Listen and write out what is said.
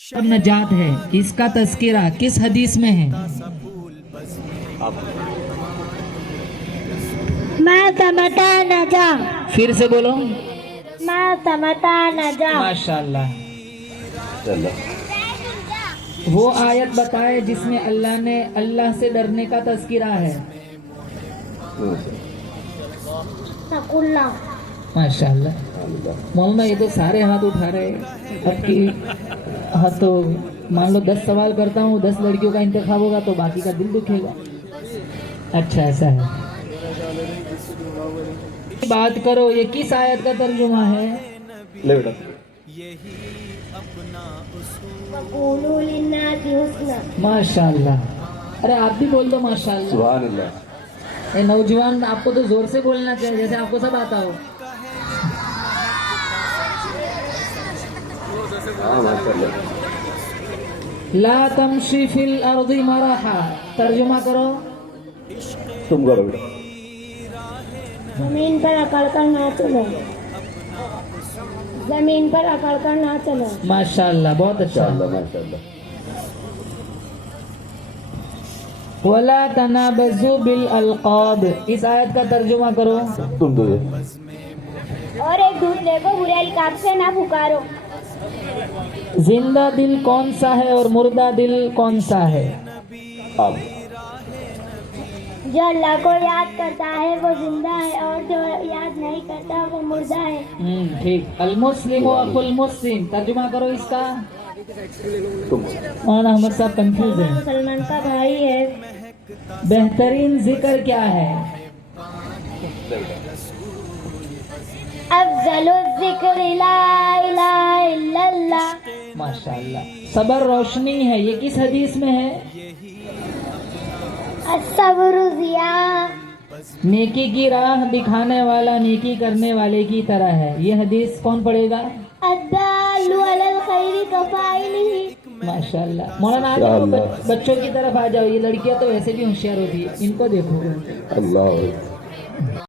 और नजात है, इसका तस्करा किस हदीस में है? मैं समता नजा, फिर से बोलो। मैं समता नजा। माशाल्लाह। वो आयत बताए जिसमें अल्लाह ने अल्लाह से डरने का तस्करा है। सकुल्ला। माशाल्लाह। मौलाना ये तो सारे हाथ उठा रहे हैं। अब की हाँ तो मान लो 10 सवाल करता हूँ, 10 लड़कियों का इंतखाब होगा तो बाकी का दिल दुखेगा। अच्छा ऐसा है। बात करो, ये किस आयत का तर्जुमा है? ले बेटा। वक़ूलू लिन्नासि हुस्ना। माशाल्लाह। अरे आप भी बोल दो माशाल्लाह। सुभान अल्लाह। ए नौजवान, आपको तो जोर से बोलना चाहिए जैसे आपको सब आता हो। हाँ माशाल्लाह। ला तमशी फिल अर्दी मराहा, तर्जुमा करो। तुम करो बेटा। जमीन पर अकड़ कर ना चलो, जमीन पर अकड़ कर ना चलो। माशाल्लाह, बहुत अच्छा। माशाल्लाह माशाल्लाह। वला तनाबजु बिल अलकाब, इस आयत का तर्जुमा करो। तुम दो। और एक दूसरे को बुरे अलकाब से ना पुकारो। जिंदा दिल कौन सा है और मुर्दा दिल कौन सा है? आप जो अल्लाह को याद करता है वो जिंदा है, और जो याद नहीं करता वो मुर्दा है। ठीक। अल मुस्लिम व अकुल मुस्लिम, तर्जुमा करो इसका। तुम मौलाना अहमद साहब कंफ्यूज है। मुसलमान का भाई है। बेहतरीन जिक्र क्या है? अफजलु ज़िक्र ला इलाहा इल्लल्लाह। माशाल्लाह। सबर रोशनी है, ये किस हदीस में है? अस्सब्रु ज़िया। नेकी की राह दिखाने वाला नेकी करने वाले की तरह है, ये हदीस कौन पढ़ेगा? अद्दालु अलल खैरि कफ़ाइलिही। माशाल्लाह। मौलाना आ जाओ, बच्चों की तरफ आ जाओ। ये लड़कियां तो वैसे भी होशियार होती है, इनको देखो। अल्लाह।